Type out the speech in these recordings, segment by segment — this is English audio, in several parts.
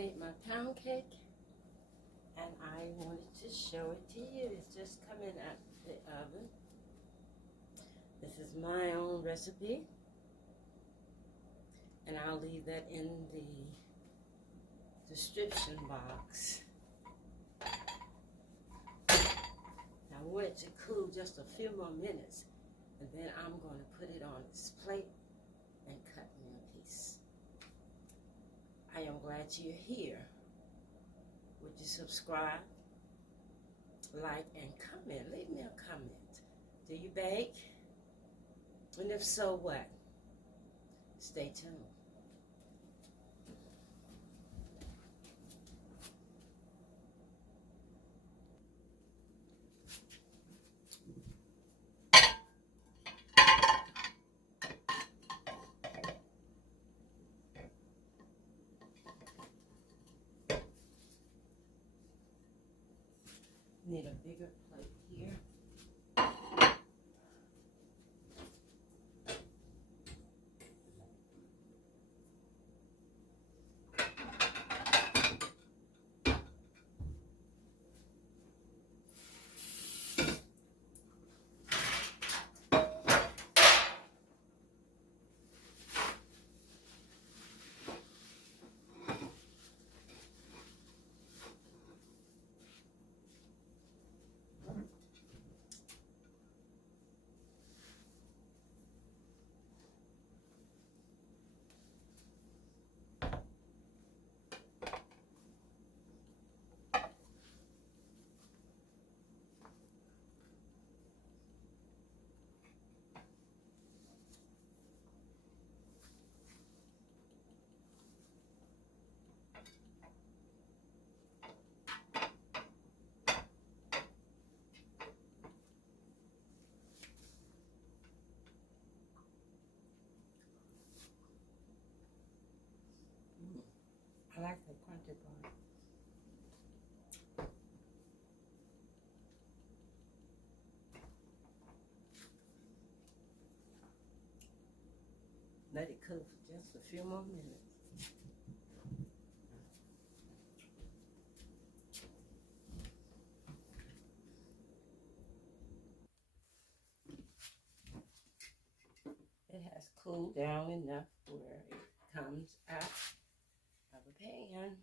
made my pound cake and I wanted to show it to you. It's just coming out the oven. This is my own recipe, and I'll leave that in the description box. I want it to cool just a few more minutes, and then I'm going to put it on this plate and cut me a piece. I am glad you're here. Would you subscribe, like, and comment? Leave me a comment. Do you bake? And if so, what? Stay tuned. Need a bigger plate here. I like the crunchy part. Let it cook for just a few more minutes. It has cooled down enough where it comes out of a pan.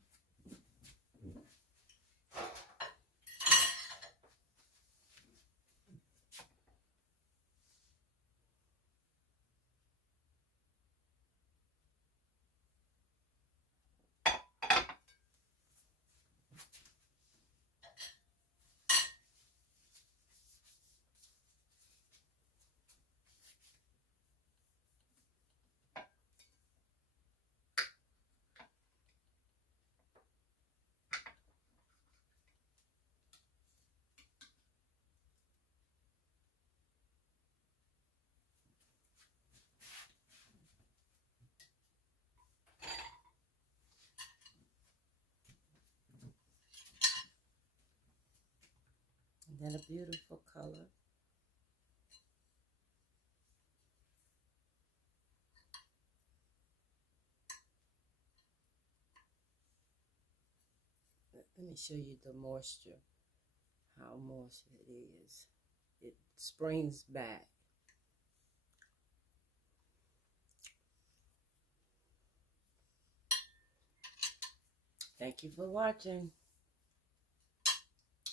And then a beautiful color. Let me show you the moisture, how moist it is. It springs back. Thank you for watching.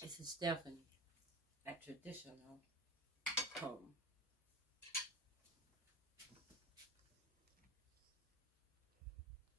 This is Stephanie at Traditional Home.